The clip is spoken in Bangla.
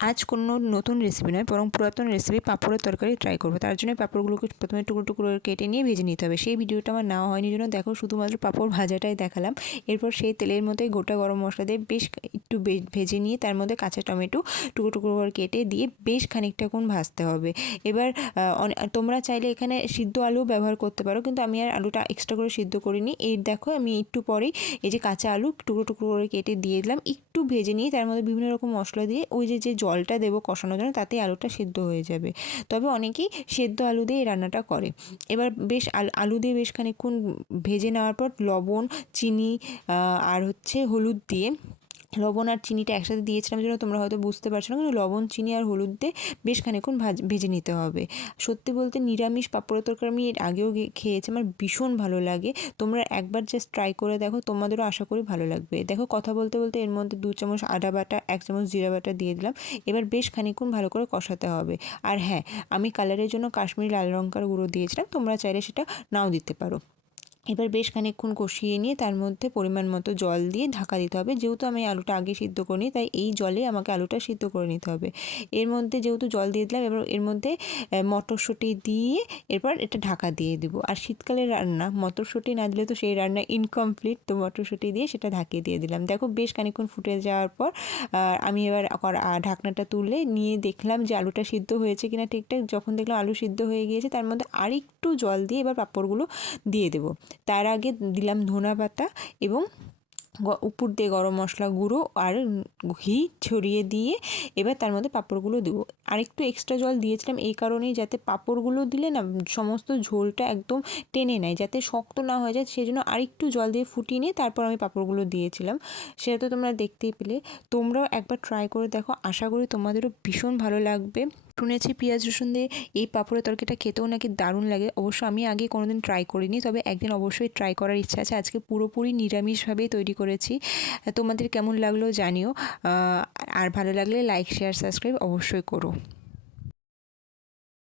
আজ কোনো নতুন রেসিপি নয়, বরং পুরাতন রেসিপি পাঁপড়ের তরকারি ট্রাই করব। তার জন্য পাঁপড়গুলোকে প্রথমে টুকরো টুকরো কেটে নিয়ে ভেজে নিতে হবে। সেই ভিডিওটা আমার নেওয়া হয়নি জন্য দেখো শুধুমাত্র পাঁপড় ভাজাটাই দেখালাম। এরপর সেই তেলের মতোই গোটা গরম মশলা দিয়ে বেশ একটু ভেজে নিয়ে তার মধ্যে কাঁচা টমেটো টুকরো টুকরো করে কেটে দিয়ে বেশ খানিকটা কোণ ভাজতে হবে। এবার তোমরা চাইলে এখানে সিদ্ধ আলু ব্যবহার করতে পারো, কিন্তু আমি আর আলুটা এক্সট্রা করে সিদ্ধ করিনি। এই দেখো, আমি একটু পরেই এই যে কাঁচা আলু টুকরো টুকরো করে কেটে দিয়ে দিলাম, একটু ভেজে নিয়ে তার মধ্যে বিভিন্ন রকম মশলা দিয়ে ওই যে যে জলটা দেবো কষানোর জন্য, তাতে আলুটা সিদ্ধ হয়ে যাবে। তবে অনেকেই সেদ্ধ আলু দিয়ে রান্নাটা করে। এবার বেশ আল- আলু দিয়ে বেশ খানিকক্ষণ ভেজে নেওয়ার পর লবণ, চিনি আর হচ্ছে হলুদ দিয়ে লবণ আর চিনিটা একসাথে দিয়েছিলাম যেন তোমরা হয়তো বুঝতে পারছ না, কিন্তু লবণ, চিনি আর হলুদ দিয়ে বেশ খানিকক্ষণ ভাজ, ভেজে নিতে হবে। সত্যি বলতে নিরামিষ পাঁপড়ের তরকারি আমি এর আগেও খেয়েছি, আমার ভীষণ ভালো লাগে। তোমরা একবার জাস্ট ট্রাই করে দেখো, তোমাদেরও আশা করি ভালো লাগবে। দেখো, কথা বলতে বলতে এর মধ্যে দু চামচ আদা বাটা, এক চামচ জিরা বাটা দিয়ে দিলাম। এবার বেশ খানিকক্ষণ ভালো করে কষাতে হবে। আর হ্যাঁ আমি কালারের জন্য কাশ্মীরি লাল লঙ্কার গুঁড়ো দিয়েছিলাম, তোমরা চাইলে সেটা নাও দিতে পারো। এবার বেশ খানিকক্ষণ কষিয়ে নিয়ে তার মধ্যে পরিমাণ মতো জল দিয়ে ঢাকা দিতে হবে। যেহেতু আমি আলুটা আগে সিদ্ধ করিনি, তাই এই জলে আমাকে আলুটা সিদ্ধ করে নিতে হবে। এর মধ্যে যেহেতু জল দিয়ে দিলাম, এবার এর মধ্যে মটরশুঁটি দিয়ে এরপর এটা ঢাকা দিয়ে দিব। আর শীতকালের রান্না, মটরশুঁটি না দিলে তো সেই রান্না ইনকমপ্লিট তো মটরশুঁটি দিয়ে সেটা ঢাকিয়ে দিয়ে দিলাম। দেখো বেশ খানিকক্ষণ ফুটে যাওয়ার পর আমি এবার ঢাকনাটা তুলে নিয়ে দেখলাম যে আলুটা সিদ্ধ হয়েছে কিনা ঠিকঠাক। যখন দেখলাম আলু সিদ্ধ হয়ে গিয়েছে, তার মধ্যে আরেকটু জল দিয়ে এবার পাঁপড়গুলো দিয়ে দেবো। তার আগে দিলাম ধনা পাতা এবং উপর দিয়ে গরম মশলা গুঁড়ো আর ঘি ছড়িয়ে দিয়ে এবার তার মধ্যে পাঁপড়গুলো দেবো। আরেকটু এক্সট্রা জল দিয়েছিলাম এই কারণেই যাতে পাঁপড়গুলো দিলে না সমস্ত ঝোলটা একদম টেনে নেয়, যাতে শক্ত না হয়ে যায় সেই জন্য আরেকটু জল দিয়ে ফুটিয়ে নিয়ে তারপর আমি পাঁপড়গুলো দিয়েছিলাম। সেটা তো তোমরা দেখতেই পেলে। তোমরাও একবার ট্রাই করে দেখো। আশা করি তোমাদেরও ভীষণ ভালো লাগবে। শুনেছি পেঁয়াজ রসুন দিয়ে এই পাঁপড়ের তরকারিটা খেতেও নাকি দারুণ লাগে। অবশ্য আমি আগে কোনোদিন ট্রাই করিনি, তবে একদিন অবশ্যই ট্রাই করার ইচ্ছা আছে। আজকে পুরোপুরি নিরামিষভাবেই তৈরি করেছি। তোমাদের কেমন লাগল জানিও। আর ভালো লাগলে লাইক শেয়ার সাবস্ক্রাইব অবশ্যই করো।